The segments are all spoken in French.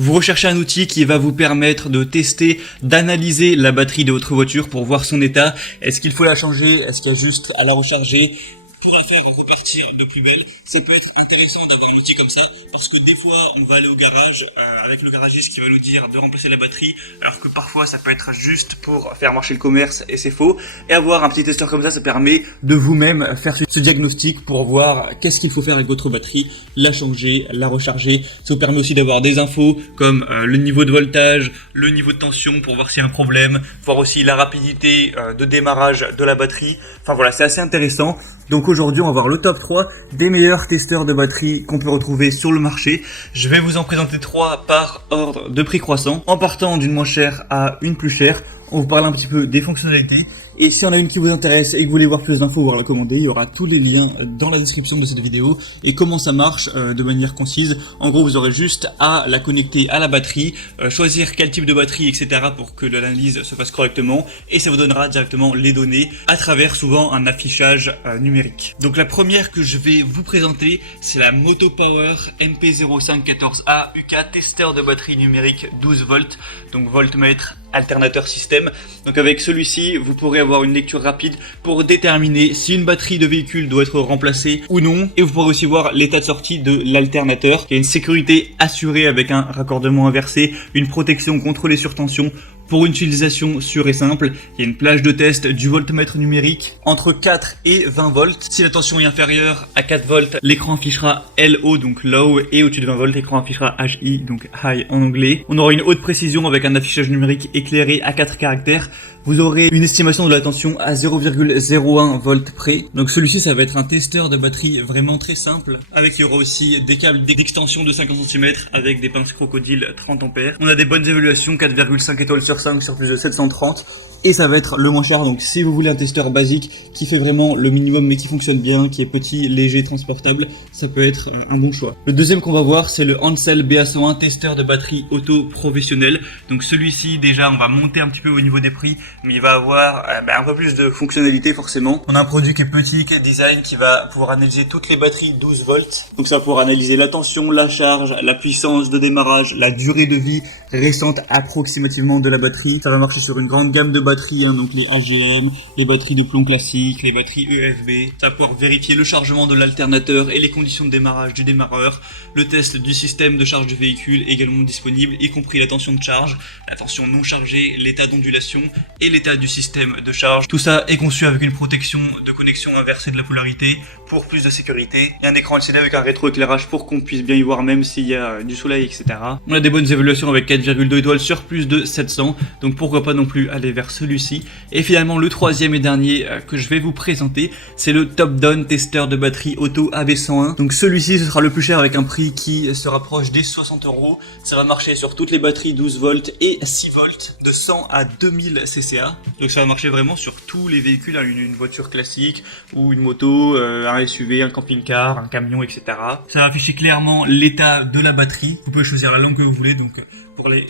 Vous recherchez un outil qui va vous permettre de tester, d'analyser la batterie de votre voiture pour voir son état. Est-ce qu'il faut la changer? Est-ce qu'il y a juste à la recharger pour la faire repartir de plus belle? Ça peut être intéressant d'avoir un outil comme ça, parce que des fois on va aller au garage avec le garagiste qui va nous dire de remplacer la batterie, alors que parfois ça peut être juste pour faire marcher le commerce et c'est faux. Et avoir un petit testeur comme ça permet de vous-même faire ce diagnostic pour voir qu'est-ce qu'il faut faire avec votre batterie, la changer, la recharger. Ça vous permet aussi d'avoir des infos comme le niveau de voltage, le niveau de tension pour voir s'il y a un problème, voir aussi la rapidité de démarrage de la batterie. Enfin voilà, c'est assez intéressant. Donc aujourd'hui, on va voir le top 3 des meilleurs testeurs de batterie qu'on peut retrouver sur le marché. Je vais vous en présenter 3 par ordre de prix croissant, en partant d'une moins chère à une plus chère. On vous parle un petit peu des fonctionnalités. Et si on a une qui vous intéresse et que vous voulez voir plus d'infos, voir la commander, il y aura tous les liens dans la description de cette vidéo et comment ça marche de manière concise. En gros, vous aurez juste à la connecter à la batterie, choisir quel type de batterie, etc. pour que l'analyse se fasse correctement et ça vous donnera directement les données à travers souvent un affichage numérique. Donc la première que je vais vous présenter, c'est la Motopower MP0514A UK testeur de batterie numérique 12 volts, donc voltmètre alternateur système. Donc avec celui-ci, vous pourrez avoir une lecture rapide pour déterminer si une batterie de véhicule doit être remplacée ou non. Et vous pourrez aussi voir l'état de sortie de l'alternateur. Il y a une sécurité assurée avec un raccordement inversé, une protection contre les surtensions. Pour une utilisation sûre et simple, il y a une plage de test du voltmètre numérique entre 4 et 20 volts. Si la tension est inférieure à 4 volts, l'écran affichera LO, donc low, et au-dessus de 20 volts, l'écran affichera HI, donc high en anglais. On aura une haute précision avec un affichage numérique éclairé à 4 caractères. Vous aurez une estimation de la tension à 0,01 volts près. Donc celui-ci, ça va être un testeur de batterie vraiment très simple. Avec, il y aura aussi des câbles d'extension de 50 cm avec des pinces crocodile 30 ampères. On a des bonnes évaluations, 4,5 étoiles sur 5 sur plus de 730. Et ça va être le moins cher, donc si vous voulez un testeur basique qui fait vraiment le minimum mais qui fonctionne bien, qui est petit, léger, transportable, ça peut être un bon choix. Le deuxième qu'on va voir, c'est le Ansell BA101 testeur de batterie auto professionnel. Donc celui-ci, déjà, on va monter un petit peu au niveau des prix, mais il va avoir un peu plus de fonctionnalité forcément. On a un produit qui est petit, qui est design, qui va pouvoir analyser toutes les batteries 12 volts. Donc ça va pouvoir analyser la tension, la charge, la puissance de démarrage, la durée de vie récente approximativement de la batterie. Ça va marcher sur une grande gamme de batteries, donc les AGM, les batteries de plomb classiques, les batteries EFB. Ça va pouvoir vérifier le chargement de l'alternateur et les conditions de démarrage du démarreur, le test du système de charge du véhicule également disponible, y compris la tension de charge, la tension non chargée, l'état d'ondulation et l'état du système de charge. Tout ça est conçu avec une protection de connexion inversée de la polarité pour plus de sécurité. Il y a un écran LCD avec un rétroéclairage pour qu'on puisse bien y voir même s'il y a du soleil, etc. On a des bonnes évaluations avec 4,2 étoiles sur plus de 700, donc pourquoi pas non plus aller vers celui-ci. Et finalement le troisième et dernier que je vais vous présenter, c'est le Top Down testeur de batterie auto AB101. Donc celui-ci, ce sera le plus cher avec un prix qui se rapproche des 60 €. Ça va marcher sur toutes les batteries 12 volts et 6 volts de 100 à 2000 cca. Donc ça va marcher vraiment sur tous les véhicules, une voiture classique ou une moto, un SUV, un camping-car, un camion, etc. Ça va afficher clairement l'état de la batterie. Vous pouvez choisir la langue que vous voulez, donc pour les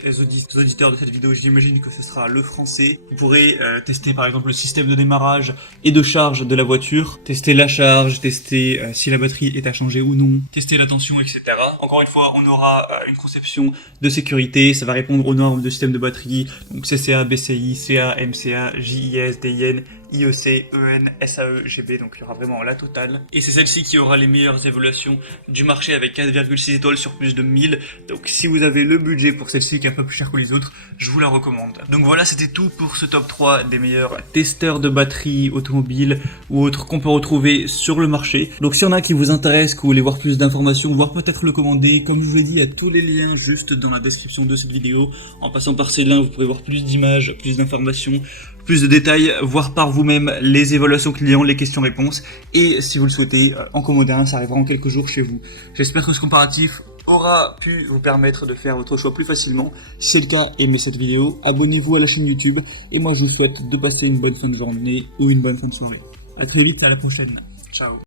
auditeurs de cette vidéo, j'imagine que ce sera le français. Vous pourrez tester par exemple le système de démarrage et de charge de la voiture, tester la charge, tester si la batterie est à changer ou non, tester la tension, etc. Encore une fois, on aura une conception de sécurité, ça va répondre aux normes de système de batterie, donc CCA, BCI, CA, MCA, JIS, DIN, IEC, EN, SAE, GB, donc il y aura vraiment la totale. Et c'est celle-ci qui aura les meilleures évaluations du marché avec 4,6 étoiles sur plus de 1000. Donc si vous avez le budget pour celle-ci qui est un peu plus chère que les autres, je vous la recommande. Donc voilà, c'était tout pour ce top 3 des meilleurs testeurs de batterie automobile ou autres qu'on peut retrouver sur le marché. Donc s'il y en a qui vous intéressent, que vous voulez voir plus d'informations, voire peut-être le commander, comme je vous l'ai dit, il y a tous les liens juste dans la description de cette vidéo. En passant par ces liens, vous pourrez voir plus d'images, plus d'informations, plus de détails, voir par vous-même les évaluations clients, les questions-réponses, et si vous le souhaitez, en commander un, ça arrivera en quelques jours chez vous. J'espère que ce comparatif aura pu vous permettre de faire votre choix plus facilement. Si c'est le cas, aimez cette vidéo, abonnez-vous à la chaîne YouTube, et moi je vous souhaite de passer une bonne fin de journée ou une bonne fin de soirée. A très vite, à la prochaine. Ciao.